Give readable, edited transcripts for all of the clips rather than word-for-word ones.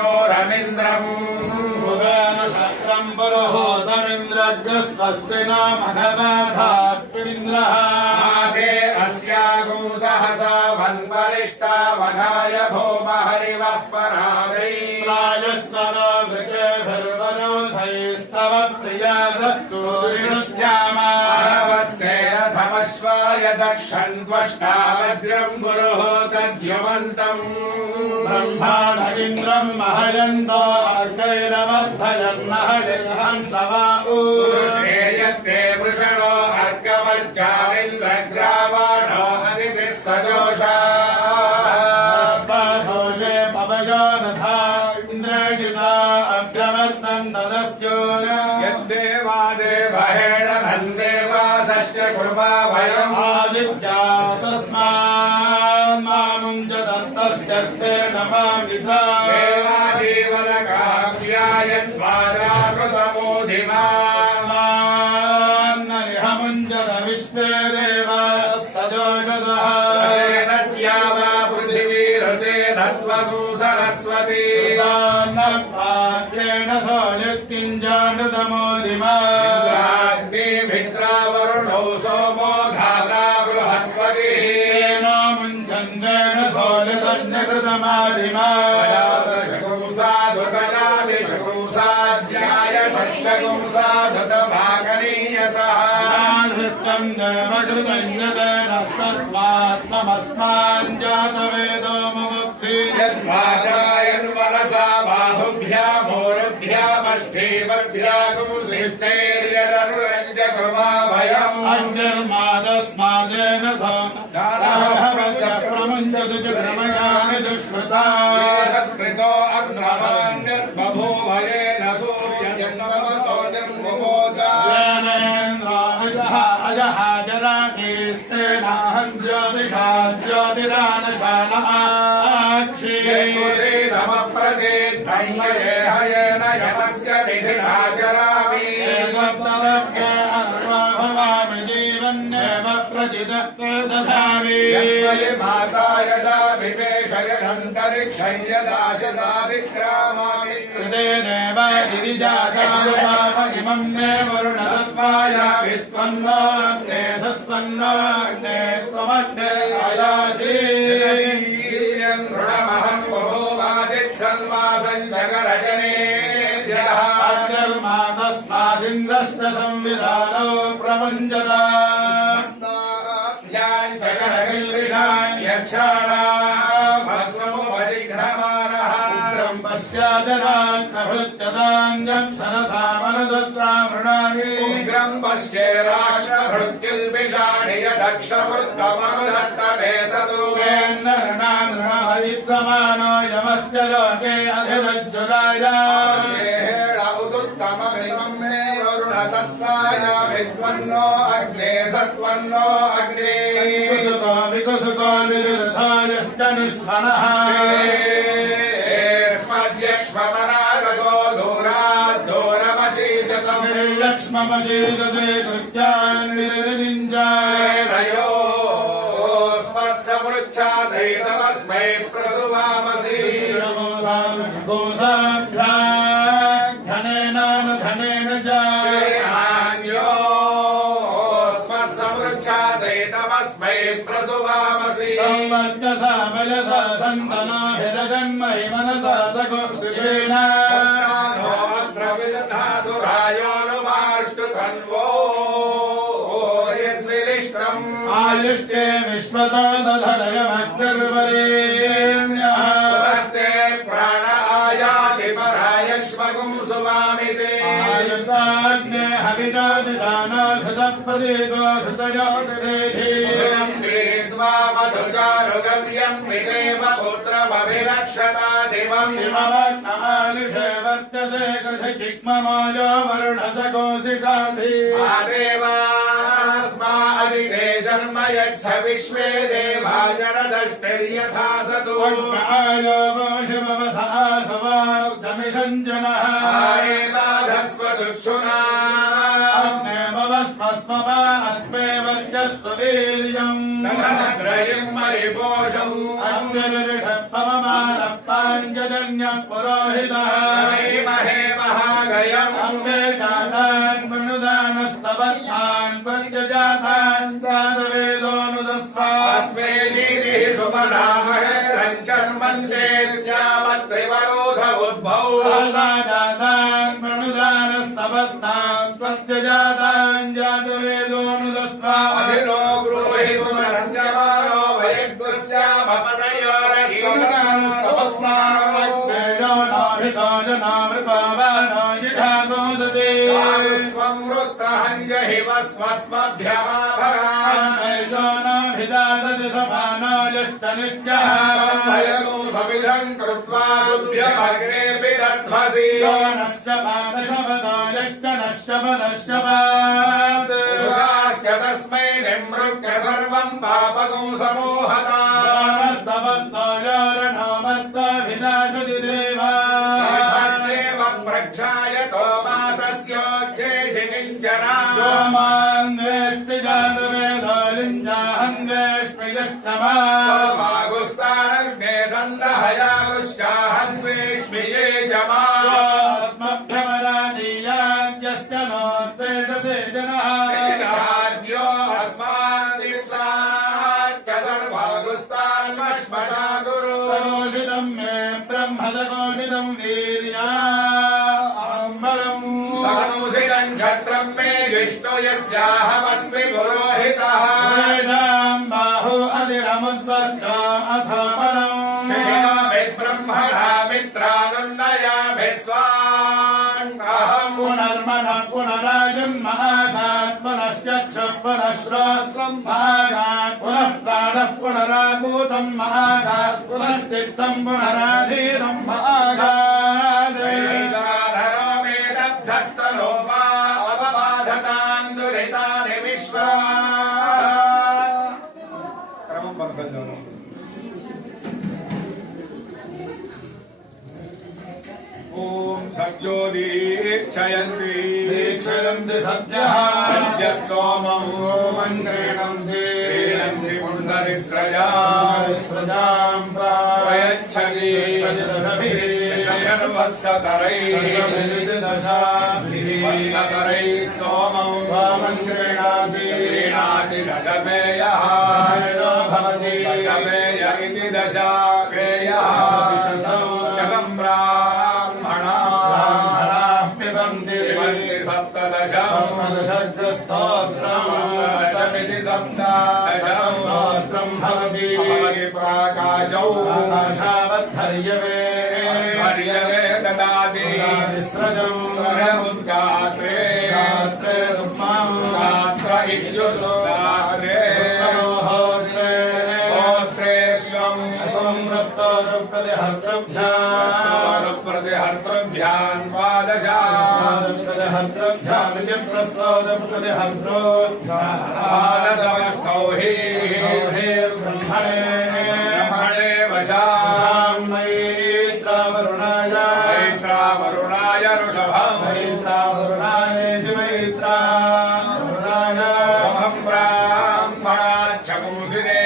शोरमिन्द्रम् शस्त्रम् पुरुहोतमिन्द्रज्ञ स्वस्ति न मघवाधात्मिन्द्रः माघे अस्यागुं सहसा वन्वरिष्ठा वधाय भौम हरिवः परादै राजस्वनो वृकेभिर्वरोधैस्तव प्रियादस्तु विष्णुस्यामा अनवस्ते रथमश्वाय दक्षन्त्वष्टा वज्रम् पुरुहोतद्युमन्तम् ब्रह्माण इन्द्रम् महयन्तो अर्कैरवर्धयन्नहयन्तव श्रेयत्ते वृषणो अर्कमर्चारिन्द्रग्रावाणो हरिभिः सजोषा ये पवयो रथा इन्द्रशिता अभ्यवर्तन् तदस्यो यद्देवादेवहेण धन्देवासश्च कुर्मा वयम् आदित्यासस्मान्मामुञ्जदन्तस्यर्थे नमामिधा देवाजीवनकाव्यायद्वाराकृतमोधिमान्नरिहमुञ्जद विश्वे देवाः सजोषदः नत्वगुं सरस्वती भाग्येण सोऽयत्किञ्जानृतमोदिमा मित्रावरुणौ सोमो धाता बृहस्पतिः मुञ्चन्देन सोऽयतन्यकृतमादिमा शकुंसाधुकजाभिशकुंसाध्याय षष्ठकुंसाधुतभागनीयसः दृष्टम् देवकृतञ्जतस्मात्मस्माञ्जातवेदो मुक्ति यद्वाचायन्मनसा बाहुभ्यामोरुभ्यामष्ठीवभ्यागुंसिष्टैर्यदरुरञ्च कुर्मा भयम् अञ्जर्मादस्मादेन प्रमुञ्चतु च क्रमयामि दुष्कृता कृतो अन्ध्रमान्यर्बभूवयेन सूर्यजन्तमसो निर्मुमोचा अजहाजराकेस्तेनाहं ज्योतिषा ज्योतिरानशालाक्षीदमप्रदेद्धये हयेन यमस्य निधिना जरामि भवामि जीवन्नेव प्रतिदधामि माता यदा विवेशयन्तरिक्षं यदाशसादिक्रामामि कृते देव गिरिजातामहिमं मे वरुणतत्त्वाय वित्वन्नोऽग्ने सत्त्वन्नोऽग्ने त्वमग्ने अयासि ृणमहम् बभूवादित्सन्वासम् जगरजने तस्मादिन्द्रश्च संविधानो प्रमुञ्चतास्ताभ्याम् जगरगिल्विषान् यक्षाणाम् भद्रमुपरिघ्रमाणः उग्रम् पश्चादराष्ट्रभृत्यदान्यम् सरसामनदत्रामृणानि उग्रम् पश्ये राष्ट्रभृत्किल्बिषाणि यदक्षवृत्तमनुदत्तमेततो समानो यमस्य लोके अधिरज्जुराय उदुत्तममिमं मे वरुण तत्त्वाय विद्वन्नो अग्ने सत्त्वन्नो अग्ने कुसुको विकुसुको निरुधायश्च निस्वनः स्मद्यक्ष्ममनागसो दूरात् दूरमचीचतम् लक्ष्ममचीचते कृत्यान् निरुदिञ्जायो स्मत्समृच्छादैतमस्मै प्रसुवामसि धनेन जान्यो स्मत्समृच्छादैतमस्मै प्रसुवामसि संवर्चसा बलसा सन्तनाभिरजन्महि मनसा सकुर्षिकेन द्रविधातुरायोनुमाष्टुकन्वो यद्विलिष्टम् आयुष्टे विश्वतो दधलयमग्निर्वरेण्यः पुनस्ते प्राण आयाति परायक्ष्मगुं सुवामिते आयुताग्ने हविषादिशानाघृतप्रदेको घृतयोतिरेधीयम् कृत्वा मधुचारुगव्यम् विदेव पुत्रमभिरक्षता दिवम् इमवग्नमानुषे वर्तते कृतचिक्ममायो वरुणसकोऽसिषाधि आदेवास्मा अधिते जन्म यच्छ विश्वे देवा जनदष्टिर्यथा सतु आयो गोषुमवसा सुवार्धमिषञ्जनः आरेवाधस्वदुक्षुना अग्नेमवस्मस्मवा अस्मे वर्गस्व वीर्यम् नघनद्रयिम् मरिपोषम् अग्निर्षत्पवमानः पाञ्जजन्य पुरोहितः तमेमहे महागयम् अम्बे जातान् मनुदानः सवत्तान् प्रत्यजातान् जातवेदोऽनुदस्वा अस्मे नीतिः सुमनामहे रञ्चन्मन्ते स्यामत्रिवरोध उद्भौ जातान् मनुदानः सवत्तान् प्रत्यजातान् जातवेदोऽनुदस्वा अधिनो ब्रूहि सुमनस्य वारो वयग्दस्यामपतयोरहीनः सपत्नारो स्वं रुद्रहञ्जहि वस्वस्मभ्यमाभरान् भयगो समिधम् कृत्वा तुभ्यमग्नेऽपि दध्मसि पुरुषाश्च तस्मै निमृत्य सर्वम् पापगो समोहता देव प्रक्षायतो मातस्योच्छेषि किञ्चना सर्वागुस्तानग्ने सन्दहयागुश्चाहन्वेष्मि ये च मा राज्यो अस्मादिर्साच्च सर्वागुस्तान्मश्मशा गुरु सकंसिदम् क्षत्रम् मे विष्णु यस्याहमस्मि पुरोहितः क्षिणामि ब्रह्मणा मित्रानुन्नयामि स्वान् अहम् पुनश्चक्षुः पुनः प्राणः पुनराकूतम् महाघात् पुनश्चित्तम् पुनराधीरम् महाघात् धरो मे दब्धस्तनोपा अवबाधतान् दुरितानि विश्वा ॐ सद्यो दीक्षयन्ति सद्यः सद्यः सोमं मन्त्रेणं देयन्ति पुण्डरिस्रजां प्रयच्छति वत्सतरैः सोमं मन्त्रेणाति दशमेयः दशमेय इति दशापेयः शतं ब्राह्मणाः पिबन्ति सप्तदशमिति सप्तदशम् भवति प्राकाशौ हर्यवे ददाति स्रजमुद्गात्रे गात्र इत्युतो गात्रे प्रतिहर्तृभ्यान् द्वादशवष्टौ हि ब्रह्मणे वशाम् मैत्रावरुणाय ऋषभम् शुभम् ब्राह्मणाच्छकुंसिने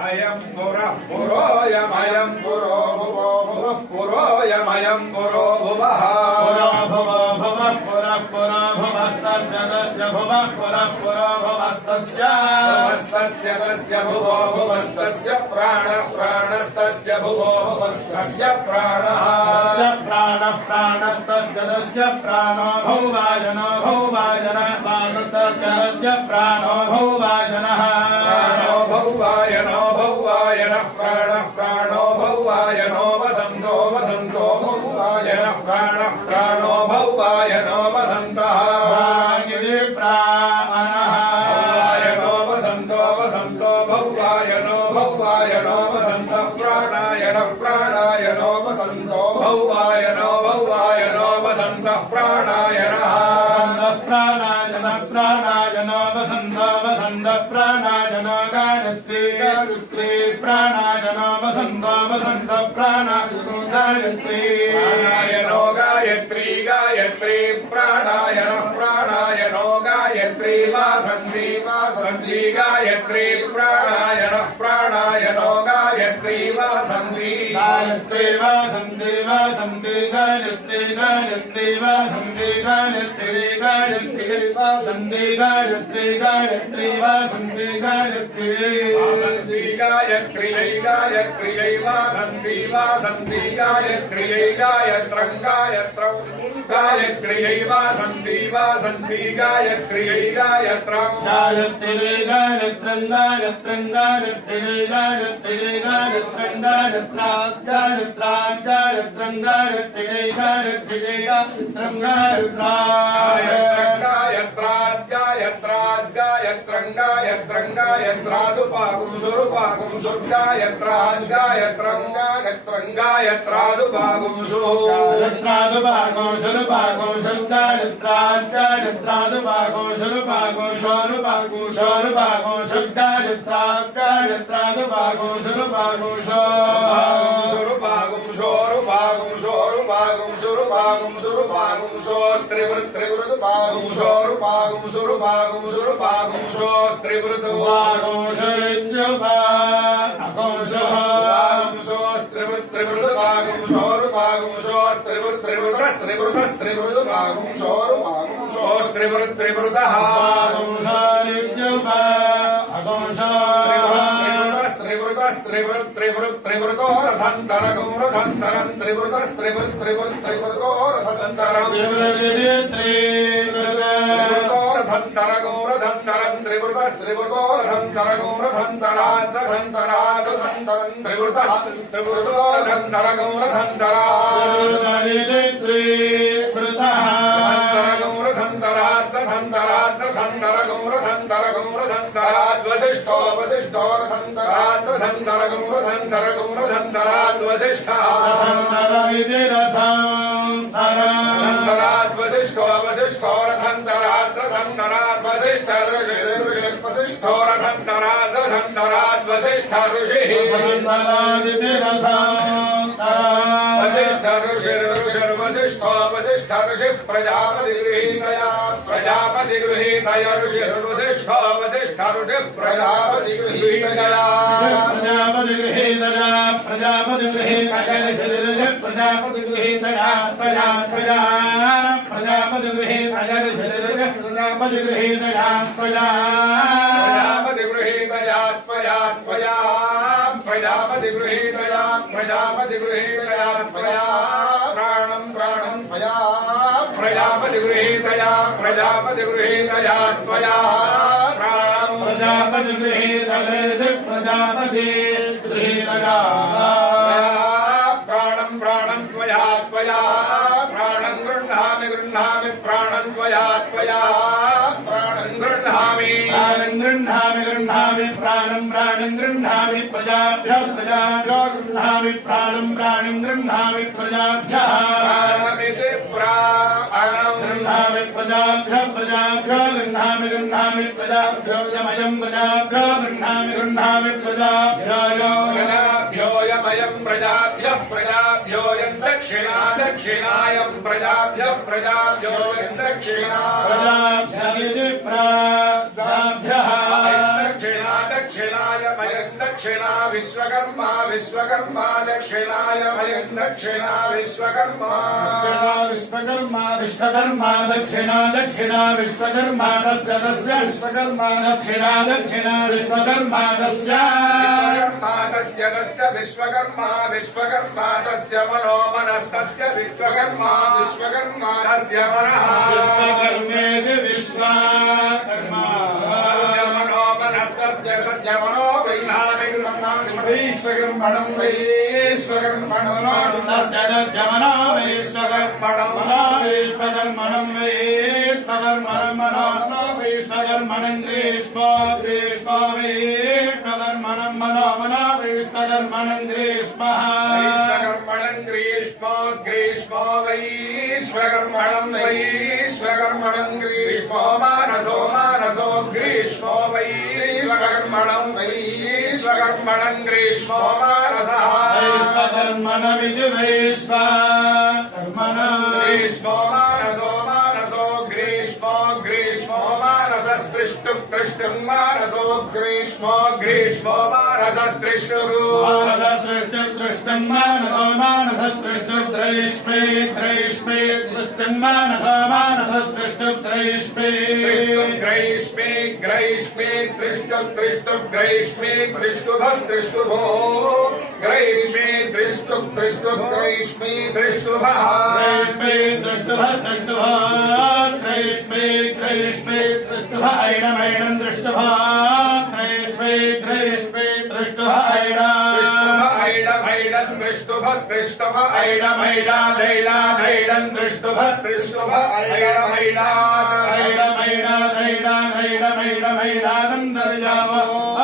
अयम् पुरः पुरोऽयमयम् पुरो भुवो भुवः पुरोऽयमयम् पुरो भुवः पुरः पुरः भुवस्तस्य तस्य भुवः पुरः पुरो भुवस्तस्य तस्य भुवो भुवस्तस्य प्राणः प्राणस्तस्य भुवो भुवस्तस्य प्राणः प्राणस्तस्य तस्य प्राणो भौवाजनो भौवाजनः प्राणस्तस्य प्राणो भौवाजनः प्राणो भौवायनो भौवायनः प्राणः प्राणो भौवायनो वसन्तो वसन्तो भौवायनः प्राणः प्राणो भौवायनो वसन्तः भौवायनो वसन्तो वसन्तो भौवायनो भौवायनो वसन्तः प्राणायनः प्राणायनो वसन्तो भौवायनो भौवायनो वसन्तः प्राणायनः प्राणायनो वसन्त वसन्त प्राणायनो गायत्री गायत्री प्राणायनो वसन्त वसन्त प्राणायत्री प्राणायनो गायत्री गायत्री प्राणायनः प्राणायनो गायत्री वासन्ती वासन्ती गायत्री प्राणायनः प्राणायनो गायत्री वासन्ती गायत्री वासन्ती वासन्ती गायत्री गायत्री वासन्ती गायत्री गायत्री वासन्ती गायत्री गायत्री वासन्ती गायत्री वासन्ती गायत्री गायत्री वासन्ती वासन्ती गायत्री गायत्रं गायत्रं गायत्री वासन्ती वासन्ती गायत्री गायत्रं गायत्री गायत्रं गायत्रं गायत्री गायत्री गायत्रं गायत्रा गायत्रा गायत्रं गायत्री गायत्री गायत्रं गायत्रा गायत्रं गायत्रं गायत्रादुपागुं सुरुपागुं सुर्गायत्राद् गायत्रं गायत्रं गायत्रादुपागुं गायत्रादुपागुं सुरुपागुं सुर्गायत्राद् गायत्रादुपागुं सुरुपागुं शोरुपागुं शोरुपागुं सुर्गायत्राद् गायत्रादुपागुं सुरुपागुं सुरुपागुं शोरुपागुं शोरुपागुं सुरुपागुं सुरुपागुं शोस्त्रिवृत्रिवृतपागुं शोरुपागुं सुरुपागुं सुरुपागुं शोस्त्रिवृतपागुं शोरुपागुं शोस्त्रिवृत्रिवृतपागुं शोरुपागुं शोस्त्रिवृत्रिवृतस्त्रिवृतस्त्रिवृतपागुं शोरुपागुं शोस्त्रिवृत्रिवृतः त्रिवृतो रथन्तरगो रथन्तरं त्रिवृतस्त्रिवृत्रिवृत्रिवृत्रिवृतो रथन्तरं त्रिवृतो रथन्तरगो रथन्तरं त्रिवृतस्त्रिवृतो रथन्तरगो रथन्तरात् रथन्तरात् रथन्तरं त्रिवृतः त्रिवृतो रथन्तरगो रथन्तरात् रथन्तरगो रथन्तरात् रथन्तरात् रथन्तरगो रथन्तरगो रथन्तरात् वसिष्ठो वसिष्ठो रथन्तरात् रथन्तरगो रथन्तरगो रथन्तरात् वसिष्ठः रथन्तरात् वसिष्ठो वसिष्ठो रथन्तरात् रथन्तरात् वसिष्ठ ऋषिः वसिष्ठो रथन्तरात् रथन्तरात् वसिष्ठ ऋषिः वसिष्ठ ऋषिर्वसिष्ठो वसिष्ठ ऋषिः प्रजापतिगृहीतया प्रजापतिगृहीतया ऋषिर्वसिष्ठो वसिष्ठ ऋषिः प्रजापतिगृहीतया प्रजापतिगृहीतया ऋषिः प्रजापतिगृहीतया प्रजापतिगृहीतया त्वया प्रजापतिगृहीतया त्वया प्राणं प्राणं त्वया प्रजापतिगृहीतया त्वया प्राणं प्रजापतिगृहीतया प्राणं प्राणं त्वया प्राणं गृह्णामि प्राणं त्वया प्राणं गृह्णामि प्राणं गृह्णामि प्रजाभ्यः गृह्णामि प्राणं गृह्णामि प्रजाभ्यः प्राणमिति प्राणं गृह्णामि प्रजाभ्यः गृह्णामि प्रजाभ्यो यमयं प्रजाभ्यो गृह्णामि प्रजाभ्योऽयमयं प्रजाभ्योऽयं दक्षिणायं प्रजाभ्योऽयं दक्षिणायमयं दक्षिणा विश्वकर्मा विश्वकर्मा दक्षिणाय भयं दक्षिणा विश्वकर्मा विश्वकर्मा विश्वकर्मा दक्षिणा दक्षिणा विश्वकर्मा तस्य तस्य विश्वकर्मा दक्षिणा दक्षिणा विश्वकर्मा तस्य विश्वकर्मा विश्वकर्मा तस्य मनो मनस्तस्य विश्वकर्मा विश्वकर्मा तस्य मनः विश्वकर्मेति विश्वकर्मा मनो मनस्तस्य तस्य मनो वैश्वकर्मणं वैश्वकर्मणं तस्य तस्य मनो वैश्वकर्मणं वैश्वकर्मणं मनो वैश्वकर्मणं ग्रीष्म ग्रीष्म वैश्वकर्मणं मनो मनो वैश्वकर्मणं ग्रीष्मः वैश्वकर्मणं ग्रीष्मो ग्रीष्मो वैश्वकर्मणं वैश्वकर्मणं ग्रीष्मो मानसो मानसो ग्रीष्मो वैश्वकर्मणं वैश्वकर्मणं ग्रीष्मो मानसः वैश्वकर्मणमिति वैश्वकर्मणं ग्रीष्मो मानसो मानसो ग्रीष्मो ग्रीष्मो मानसस्त्रिष्टुः त्रिष्टुं मानसो ग्रीष्मो ग्रीष्मो मानसस्त्रिष्टुः दृष्टं मानसो मानसस्त्रिष्टुद्रैष्मे द्रैष्मे दृष्टं मानसो मानसस्त्रिष्टुद्रैष्मे ग्रैष्मे ग्रैष्मे त्रिष्टुभ्रैष्मे त्रिष्टुभस्त्रिष्टुभो ग्रैष्मे त्रिष्टुभ्रैष्मे त्रिष्टुभः त्रैष्मे दृष्टुभः दृष्टुभः त्रैष्मे त्रैष्मे दृष्टुभः ऐडमैडं दृष्टुभः त्रैष्मे त्रैष्मे दृष्टुभः ऐडमैडं दृष्टुभस्त्रिष्टुभ ऐडमैडादैडादैडं दृष्टुभः त्रिष्टुभ ऐडमैडादैडादैडमैडमैडादन्तर्याम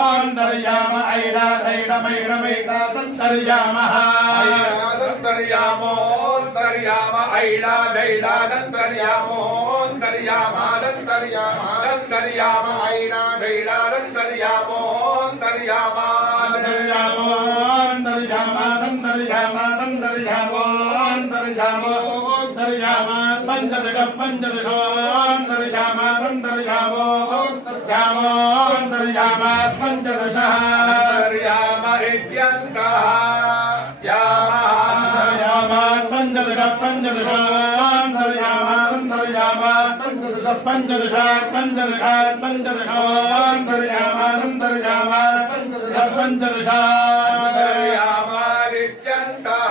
अन्तर्याम ऐडादैडमैडमैडादन्तर्यामः ऐडादन्तर्यामोऽन्तर्याम ऐडादैडादन्तर्यामोऽन्तर्यामादन्तर्यामादन्तर्याम ऐडादैडादन्तर्यामोऽन्तर्यामादन्तर्यामोऽन्तर्यामोऽन्तर्यामोऽन्तर्याम पञ्चदश पञ्चदशोऽन्तर्यामादन्तर्यामोऽन्तर्यामोऽन्तर्याम पञ्चदशः अन्तर्याम इत्यन्तः यामात् पञ्चदश पञ्चदशोऽन्तर्यामादन्तर्यामात् पञ्चदश पञ्चदशात् पञ्चदशात् पञ्चदशोऽन्तर्यामादन्तर्यामात् पञ्चदश पञ्चदशा अन्तर्यामादित्यन्तः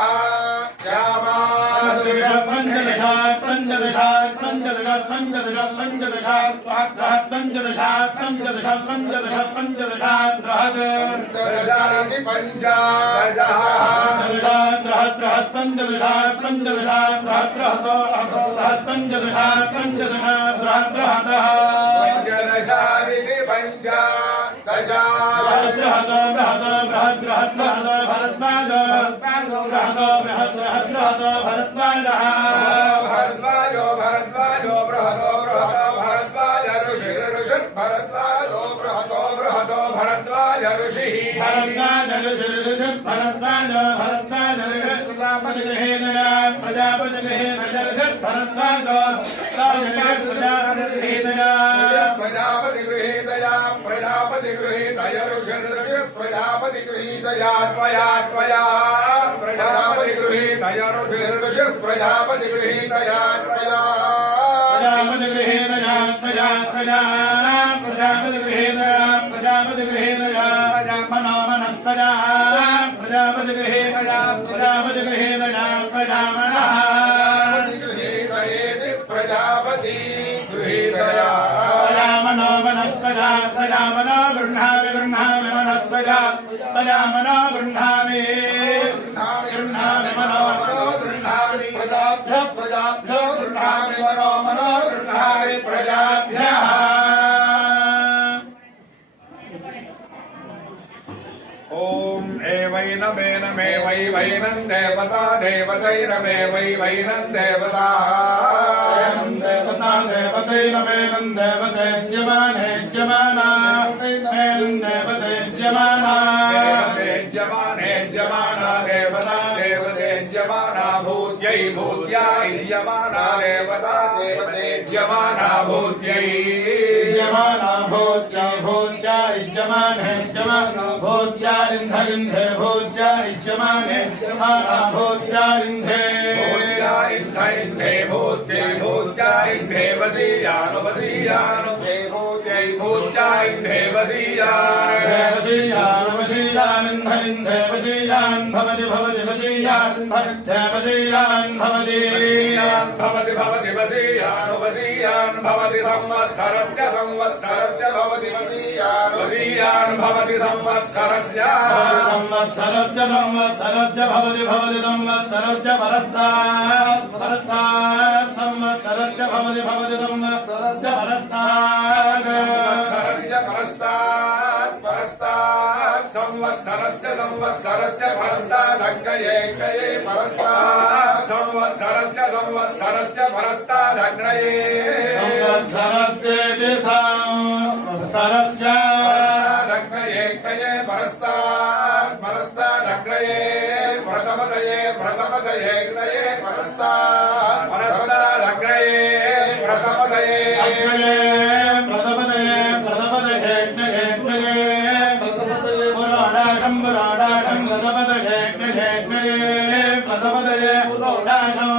पञ्चदशात् पञ्चदशात् पञ्चदश पञ्चदश पञ्चदशात् पञ्चदशात् पञ्चदश पञ्चदश पञ्चदशात् पञ्चदशादिति पञ्चादशः बृहत् पञ्चदशात् पञ्चदशात् बृहत् पञ्चदशात् पञ्चदश बृहतः पञ्चदशादिति पञ्चादश बृहत् भरद्वाज भरद्वाजः भरद्वाजो भरद्वाजो बृहतो बृहतो भरद्वाज ऋषिर्भरद्वाजो बृहतो बृहतो भरद्वाज ऋषिः भरद्वाज प्रजापतिगृहेदया प्रजापतिगृहीतया ऋषिर् प्रजापतिगृहीतया त्वया त्वया प्रजापतिगृहीतय ऋषिर् प्रजापतिगृहीतया त्वया प्रजापतिगृहेदया मनो मनस्पदा प्रजापतिगृहेदया प्रजामनः प्रजापति गृहीतया प्रजामनो मनस्पदा प्रजामनो गृह्णामि गृह्णामि मनस्पदा प्रजामनो गृह्णामि गृह्णामि मनो गृह्णामि प्रजाभ्यः प्रजाभ्यो गृह्णामि मनो मनो गृह्णामि प्रजाभ्यः ॐ एवैनमेनमे वै वैनं देवता देवतैरमे वै वैनं देवता देवता देवतैरमेनं देवतेज्यमानेज्यमाना एनं देवतेज्यमाना देवतेज्यमानेज्यमाना देवता देवतेज्यमाना भूत्यै भूत्या इज्यमाना देवता देवतेज्यमाना भूत्यै इज्यमाना भूत्या भूत्या इज्यमाने इज्यमानो भूत्या इन्ध इन्धे भूत्या इज्यमाने इज्यमाना भूत्या इन्धे भूत्या इन्ध इन्धे भूत्यै भूत्या इन्धे वसीयानो वसीयानो भूत्यै भूत्या इन्धे वसीयान् वशीयान् वशीयान् इन्ध इन्धे वशीयान् भवति भवति वशीयान् भवति वशीयान् भवति भवति भवति वसीयानो वसीयान् भवति संवत्सरस्य संवत्सरस्य भवति वसीयान् वसीयान् भवति संवत्सरस्य संवत्सरस्य संवत्सरस्य भवति भवति संवत्सरस्य परस्तात् परस्तात् संवत्सरस्य भवति भवति संवत्सरस्य परस्तात् संवत्सरस्य परस्तात् परस्तात् संवत्सरस्य संवत्सरस्य परस्तादग्नये कये परस्तात् संवत्सरस्य संवत्सरस्य परस्तादग्नये संवत्सरस्येति संवत्सरस्य परस्तादग्नये कये परस्तात् परस्तादग्नये प्रथमदये प्रथमदये ग्नये परस्तात् परस्तादग्नये प्रथमदये प्रथमदये प्रथमदये पुराणाशं पुराणाशं प्रथमदये प्रथमदये पुराणाशं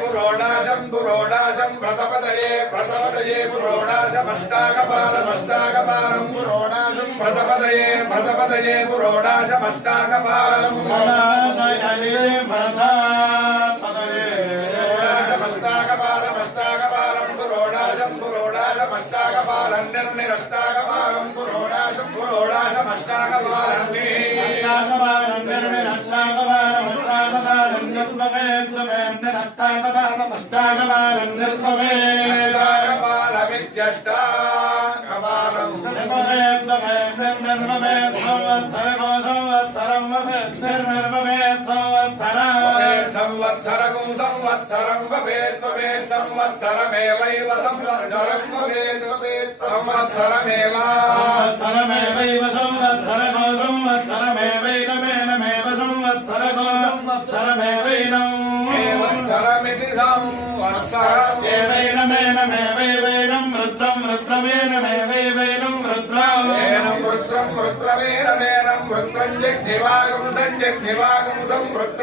पुरोडाशं पुरोडाशं प्रथमदये प्रथमदये पुरोडाशमष्टाकपालमष्टाकपालं पुरोडाशं प्रथमदये प्रथमदये पुरोडाशमष्टाकपालं पुरोडाशमष्टाकपालमष्टाकपालं पुरोडाशं पुरोडाशमष्टाकपालं निर्निरष्टाकपालं पुरोडाशं पुरोडाशमष्टाकपालं संवत्सरं संवत्सरं भवेत् भवेत् संवत्सरमेवैव संवत्सरं भवेत् भवेत् संवत्सरमेव संवत्सरमेवैव संवत्सरगो संवत्सरमेवैनमेनमेव संवत्सरगो संवत्सरमेवैनं संवत्सरमिति संवत्सरम् एवैनमेनमेवैवैनं रुद्रं रुद्रमेनमेवैवैनं रुद्रम् एनं रुद्रं रुद्रमेनमेनं रुद्रं जग्निवागं संजग्निवागं संवृत्र